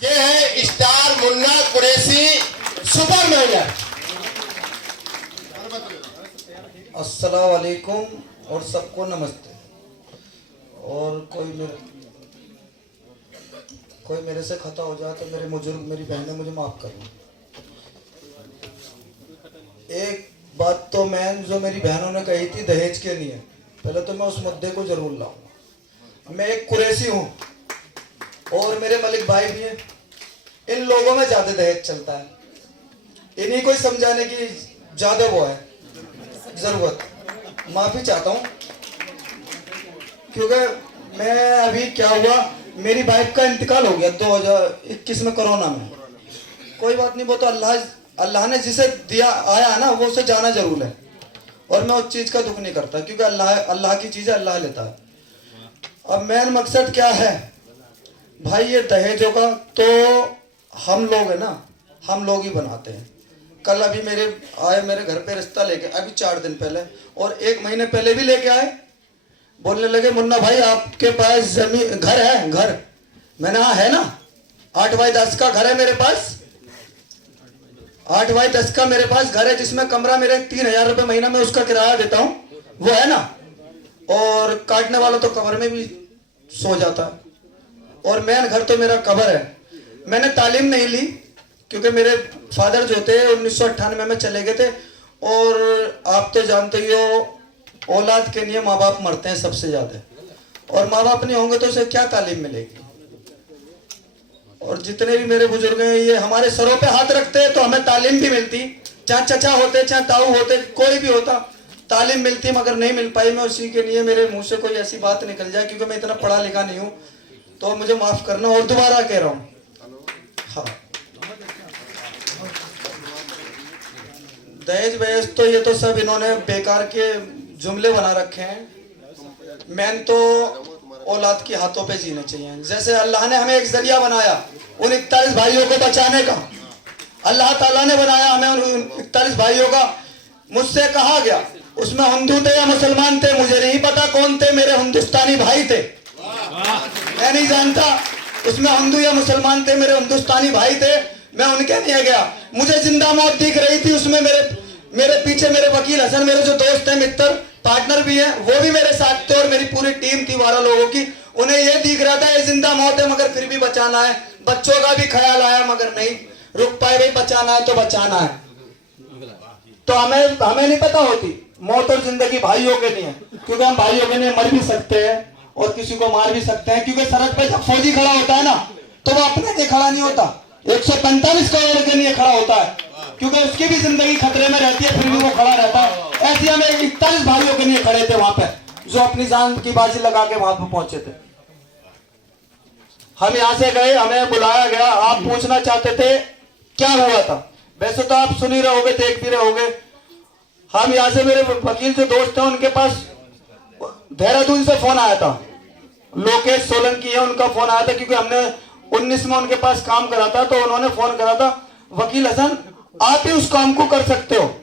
ये है star Munna Qureshi super manner. अस्सलाम वालेकुम और सबको नमस्ते। और कोई मेरे से खता हो जाए तो मेरे बुजुर्ग मेरी बहनें मुझे माफ़ करना। एक बात तो मैं जो मेरी बहनों ने कही थी दहेज के लिए, पहले तो मैं उस मुद्दे को जरूर लाऊंगा। मैं एक कुरैशी हूँ और मेरे मलिक भाई भी हैं। इन लोगों में ज़्यादा दहेज चलता है, इन्हीं को समझाने की ज़्यादा वो है ज़रूरत। माफ़ी चाहता हूँ क्योंकि मैं अभी क्या हुआ, मेरी वाइफ का इंतकाल हो गया 2021 में कोरोना में। कोई बात नहीं, वो तो अल्लाह ने जिसे दिया आया ना वो उसे जाना जरूर है और मैं उस चीज़ का दुख नहीं करता क्योंकि अल्लाह की चीज़ें अल्लाह लेता है। अब मेन मकसद क्या है भाई, ये दहेजों का तो हम लोग है ना, हम लोग ही बनाते हैं। कल अभी मेरे घर पे रिश्ता लेके, अभी 4 दिन पहले और 1 महीने पहले भी लेके आए। बोलने लगे मुन्ना भाई आपके पास जमीन घर है? घर मैंने हाँ है ना, 8x10 का घर है मेरे पास। 8x10 का मेरे पास घर है जिसमें कमरा मेरे 3000 रुपये महीना में उसका किराया देता हूँ, वो है ना। और काटने वाला तो कब्र में भी सो जाता है और मेन घर तो मेरा कब्र है। मैंने तालीम नहीं ली क्योंकि मेरे फादर जो थे 1998 में चले गए थे और आप तो जानते ही हो औलाद के लिए माँ बाप मरते हैं सबसे ज़्यादा, और माँ बाप नहीं होंगे तो उसे क्या तालीम मिलेगी। और जितने भी मेरे बुजुर्ग हैं ये हमारे सरों पे हाथ रखते हैं तो हमें तालीम भी मिलती, चाहे चचा होते चाहे ताऊ होते कोई भी होता तालीम मिलती, मगर नहीं मिल पाई। मैं उसी के लिए मेरे मुंह से कोई ऐसी बात निकल जाए क्योंकि मैं इतना पढ़ा लिखा नहीं हूँ तो मुझे माफ़ करना। और दोबारा कह रहा हूँ, हाँ दहेज वहेज तो ये तो सब इन्होंने बेकार के जुमले बना रखे हैं। मैन तो औलाद के हाथों पे जीने चाहिए। जैसे अल्लाह ने हमें एक जरिया बनाया उन 41 भाइयों को बचाने का, अल्लाह ताला ने बनाया हमें उन 41 भाइयों का। मुझसे कहा गया उसमें हिंदू थे या मुसलमान थे मुझे नहीं पता कौन थे, मेरे हिंदुस्तानी भाई थे। मैं नहीं जानता उसमें हिंदू या मुसलमान थे, मेरे हिंदुस्तानी भाई थे। मैं उनके लिए गया, मुझे जिंदा मौत दिख रही थी। उसमें मेरे पीछे मेरे वकील हसन, मेरे जो दोस्त हैं मित्र पार्टनर भी हैं, वो भी मेरे साथ थे और मेरी पूरी टीम थी 12 लोगों की। उन्हें ये दिख रहा था ये जिंदा मौत है मगर फिर भी बचाना है। बच्चों का भी ख्याल आया मगर नहीं रुक पाए, भाई बचाना है तो बचाना है। तो हमें नहीं पता होती मौत और जिंदगी भाइयों के लिए, क्योंकि हम भाइयों के लिए मर भी सकते हैं और किसी को मार भी सकते हैं। क्योंकि सड़क पे जब फौजी खड़ा होता है ना तो वो अपने लिए खड़ा नहीं होता, 145 करोड़ के लिए खड़ा होता है क्योंकि उसकी भी जिंदगी खतरे में रहती है, फिर भी वो खड़ा रहता है। ऐसे हम 41 भाइयों के लिए खड़े थे वहां पे जो अपनी जान की बाजी लगा के वहां पे पहुंचे थे। हम यहाँ से गए, हमें बुलाया गया, आप पूछना चाहते थे क्या हुआ था, वैसे तो आप सुन ही रहोगे देख भी रहोगे। हम यहाँ से मेरे वकील जो दोस्त हैं उनके पास देहरादून से फोन आया था, लोकेश सोलंकी है उनका फोन आया था क्योंकि हमने 19 में उनके पास काम करा था। तो उन्होंने फोन करा था वकील हसन आप ही उस काम को कर सकते हो।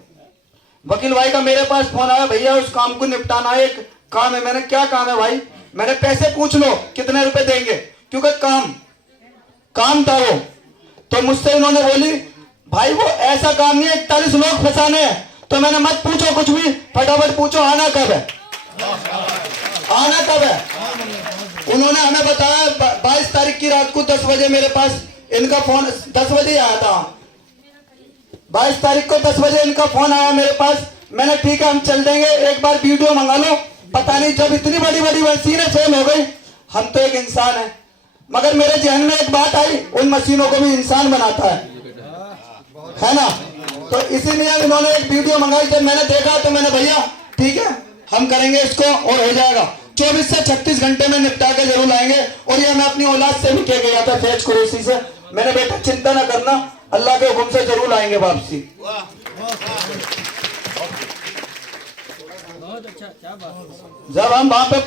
वकील भाई का मेरे पास फोन आया, भैया उस काम को निपटाना है, एक काम है। मैंने क्या काम है भाई? मैंने पैसे पूछ लो कितने रुपए देंगे, क्योंकि काम था वो। तो मुझसे इन्होंने बोली भाई वो ऐसा काम नहीं है 41 लोग फंसाने हैं। तो मैंने मत पूछो कुछ भी, फटाफट पूछो आना कब है, आना कब है। उन्होंने हमें बताया 22 तारीख की रात को 10 बजे मेरे पास इनका फोन, 10 बजे आया था 22 तारीख को 10 बजे इनका फोन आया मेरे पास। मैंने ठीक है हम चल देंगे, एक बार वीडियो मंगा लो। पता नहीं जब इतनी बड़ी बड़ी मशीनें फेल हो गई, हम तो एक इंसान है, मगर मेरे जहन में एक बात आई उन मशीनों को भी इंसान बनाता है ना। तो इसीलिए इन्होंने एक वीडियो मंगाई। जब मैंने देखा तो मैंने भैया ठीक है हम करेंगे इसको और हो जाएगा, 24 से 36 घंटे में निपटा के जरूर लाएंगे। और ये मैं अपनी औलाद से भी कह गया था फैज कुरैशी से, मैंने बेटा चिंता ना करना अल्लाह के हुक्म से जरूर आएंगे वापसी। जब हम वहां पे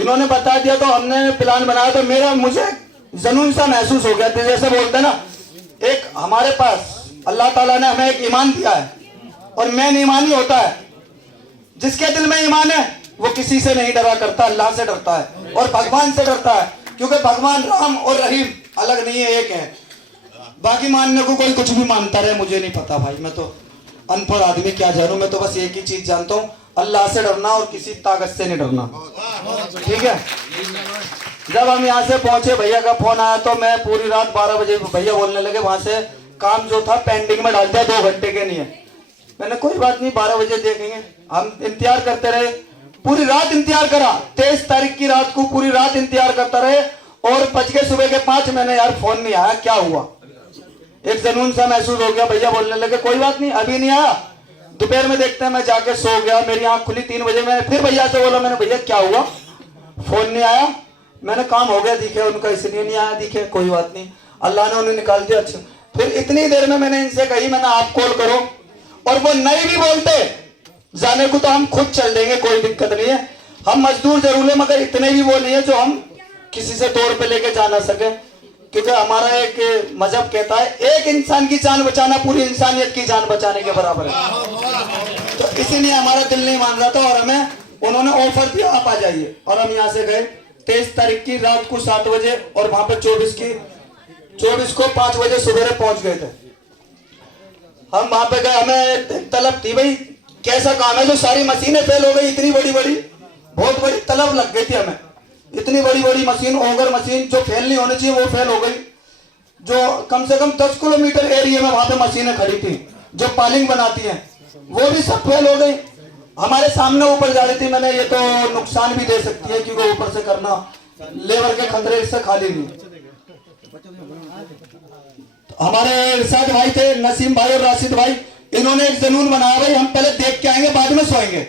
इन्होंने बता दिया तो हमने प्लान बनाया तो मुझे जुनून सा महसूस हो गया था। जैसे बोलते हैं ना, एक हमारे पास अल्लाह ताला ने हमें एक ईमान दिया है और मेन ईमान ही होता है जिसके दिल में ईमान है वो किसी से नहीं डरा करता, अल्लाह से डरता है और भगवान से डरता है। क्योंकि भगवान राम और रहीम अलग नहीं है, एक है। बाकी मानने को कोई कुछ भी मानता रहे, मुझे नहीं पता भाई, मैं तो अनपढ़ आदमी, क्या जानूं। मैं तो बस एक ही चीज जानता हूँ, अल्लाह से डरना और किसी ताकत से नहीं डरना, ठीक है। जब हम यहाँ से पहुंचे, भैया का फोन आया तो मैं पूरी रात 12 बजे भैया बोलने लगे, वहां से काम जो था पेंडिंग में डाल दिया, 2 घंटे के लिए। मैंने कोई बात नहीं, 12 बजे देखेंगे। हम इंतजार करते रहे, पूरी रात इंतजार करा, 23 तारीख की रात को पूरी रात इंतजार करता रहे, और बज के सुबह के 5 मैंने यार फोन नहीं आया, क्या हुआ। एक जुनून सा महसूस हो गया, भैया बोलने लगे कोई बात नहीं अभी नहीं आया, दोपहर में देखते हैं। मैं जाके सो गया, मेरी आंख खुली 3 बजे, मैंने फिर भैया से बोला, मैंने भैया क्या हुआ, फोन नहीं आया। मैंने काम हो गया दिखे उनका, इसलिए नहीं आया दिखे, कोई बात नहीं, अल्लाह ने उन्हें निकाल दिया। अच्छा, फिर इतनी देर में मैंने इनसे कही, मैंने आप कॉल करो, और वो नहीं भी बोलते, जाने को तो हम खुद चल देंगे, कोई दिक्कत नहीं है, हम मजदूर जरूर है, मगर इतने भी वो नहीं है जो हम किसी से तौर पे लेके जा ना सके, क्योंकि हमारा एक मजहब कहता है एक इंसान की जान बचाना पूरी इंसानियत की जान बचाने के बराबर है। तो इसीलिए हमारा दिल नहीं मान रहा था, और हमें उन्होंने ऑफर दिया आप आ जाइए, और हम यहाँ से गए 23 तारीख की रात को 7 बजे, और वहां पे 24 को 5 बजे सुबह पहुंच गए थे। हम वहां पे गए, हमें तलब थी भाई, कैसा काम है जो सारी मशीनें फेल हो गई, इतनी बड़ी बहुत बड़ी तलब लग गई थी हमें, इतनी बड़ी मशीन, ओगर मशीन जो फेल नहीं होनी चाहिए वो फेल हो गई, जो कम से कम 10 किलोमीटर एरिया में वहां पे मशीनें खड़ी थी जो पालिंग बनाती हैं, वो भी सब फेल हो गई, हमारे सामने ऊपर जा रही थी। मैंने ये तो नुकसान भी दे सकती है, क्योंकि ऊपर से करना लेबर के खतरे से खाली नहीं। हमारे इरशाद भाई थे, नसीम भाई और राशिद भाई, इन्होंने एक जुनून बनाया भाई हम पहले देख के आएंगे बाद में सोएंगे,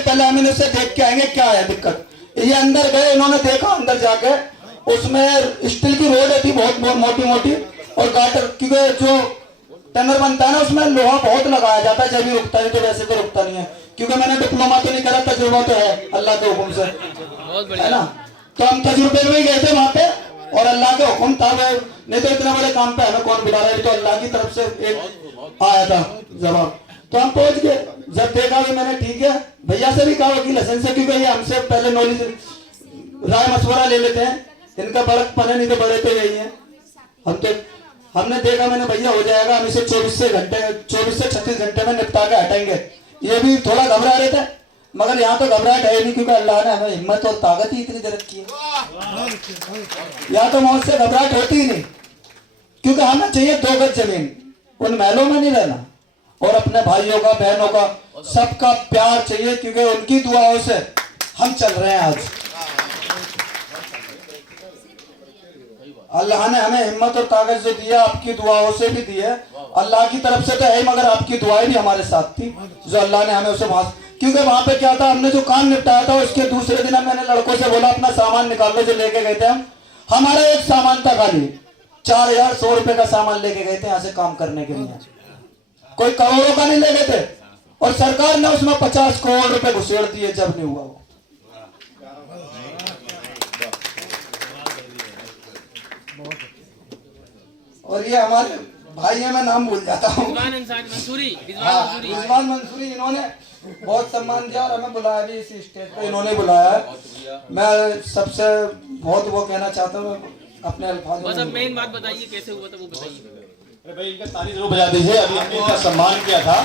पहले हम इनसे देख के आएंगे क्या है दिक्कत। ये अंदर गए, इन्होंने देखा, अंदर जाके उसमें स्टील की रोड थी बहुत मोटी, और गाटर, क्योंकि जो टनर बनता है ना उसमें लोहा बहुत लगाया जाता है, जब भी रुकता है, तो वैसे तो रुकता नहीं है, क्योंकि मैंने डिप्लोमा तो नहीं करा, तजुर्बा तो है अल्लाह के हुक्म से, है ना। तो हम तजुर्बे में गए थे वहां पे, और अल्लाह के हुक्म था, नहीं तो इतना बड़े काम पे हमें कौन बुला रहा है, तो अल्लाह की तरफ से एक आया था जवाब। तो हम पहुंच गए, जब देखा कि मैंने ठीक है, भैया से भी कहा वकील हसन से, क्योंकि ये हमसे पहले नॉलेज राय मशवरा ले लेते हैं, इनका बड़कपन है, नहीं तो बड़े तो यही है। हमने देखा, मैंने भैया हो जाएगा, हम इसे 24 से 36 घंटे में निपटा के हटाएंगे। ये भी थोड़ा घबरा रहे थे, मगर यहाँ तो घबराहट है नहीं, क्योंकि अल्लाह ने हमें हिम्मत और ताकत ही इतनी दे रखी है। यहाँ तो मौत से घबराहट होती ही नहीं, क्योंकि हमें चाहिए 2 गज जमीन, उन महलों में नहीं रहना, और अपने भाइयों का, बहनों का, सबका प्यार चाहिए, क्योंकि उनकी दुआओं से हम चल रहे हैं आज। अल्लाह ने हमें हिम्मत और ताकत जो दिया, आपकी दुआओं से भी दी है, अल्लाह की तरफ से तो है, मगर आपकी दुआएं भी हमारे साथ थी, जो अल्लाह ने हमें उसे क्योंकि वहां पे क्या था, हमने जो काम निपटाया था उसके दूसरे दिन मैंने लड़कों से बोला अपना सामान निकाल लो जो लेके गए थे हम। हमारा एक सामान था खाली 4100 रुपए का सामान लेके गए थे यहाँ से काम करने के लिए, कोई करोड़ों का नहीं ले गए थे, और सरकार ने उसमें 50 करोड़ रुपए घुसेड़ दिए जब नहीं हुआ वो। और ये हमारे भाई है, मैं नाम भूल जाता हूँ, रिजवान मंसूरी, इन्होंने बहुत सम्मान दिया और हमें बुलाया भी इस स्टेज पे, इन्होंने बुलाया है। मैं सबसे बहुत वो कहना चाहता हूँ अपने अल्फाज में। बस मेन बात बताइए कैसे हुआ था वो बताइए। अरे भाई इनका ताली जरूर बजा दीजिए। अभी हमने इनका सम्मान किया था,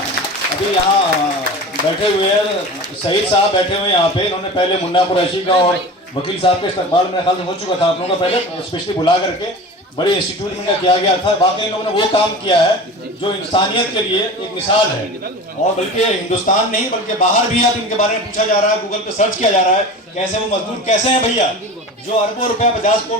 अभी यहाँ बैठे हुए हैं सईद साहब बैठे हुए हैं यहाँ पे, इन्होंने पहले मुन्ना कुरैशी का और वकील साहब के इस्तकबाल मेरे ख्याल से हो चुका था आप लोगों का, पहले स्पेशली बुला करके बड़े इंस्टीट्यूट में इनका किया गया था। वाकई इन लोगों ने वो काम किया है जो इंसानियत के लिए एक मिसाल है, और बल्कि हिंदुस्तान नहीं बल्कि बाहर भी अब इनके बारे में पूछा जा रहा है, गूगल पे सर्च किया जा रहा है कैसे वो मजदूर कैसे हैं भैया जो अरबों रुपया 50